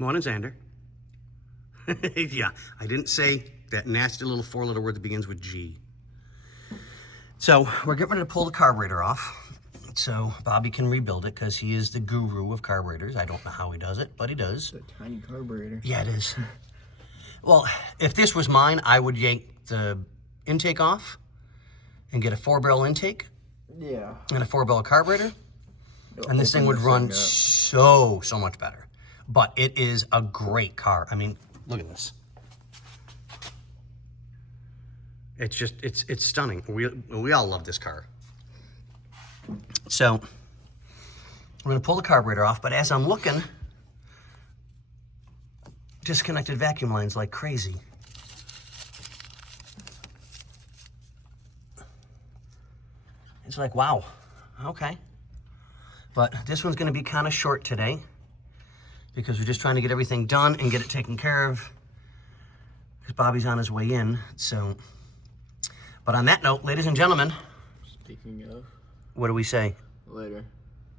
Morning, Xander. Yeah, I didn't say that nasty little 4-letter word that begins with G. So we're getting ready to pull the carburetor off so Bobby can rebuild it because he is the guru of carburetors. I don't know how he does it, but he does. It's a tiny carburetor. Yeah, it is. Well, if this was mine, I would yank the intake off and get a 4-barrel intake. Yeah. And a 4-barrel carburetor. And this thing would run so much better. But it is a great car. I mean, look at this. It's just, it's stunning. We all love this car. So, I'm gonna pull the carburetor off, but as I'm looking, disconnected vacuum lines like crazy. It's like, wow, okay. But this one's gonna be kind of short today because we're just trying to get everything done and get it taken care of because Bobby's on his way in, so. But on that note, ladies and gentlemen. Speaking of. What do we say? Later.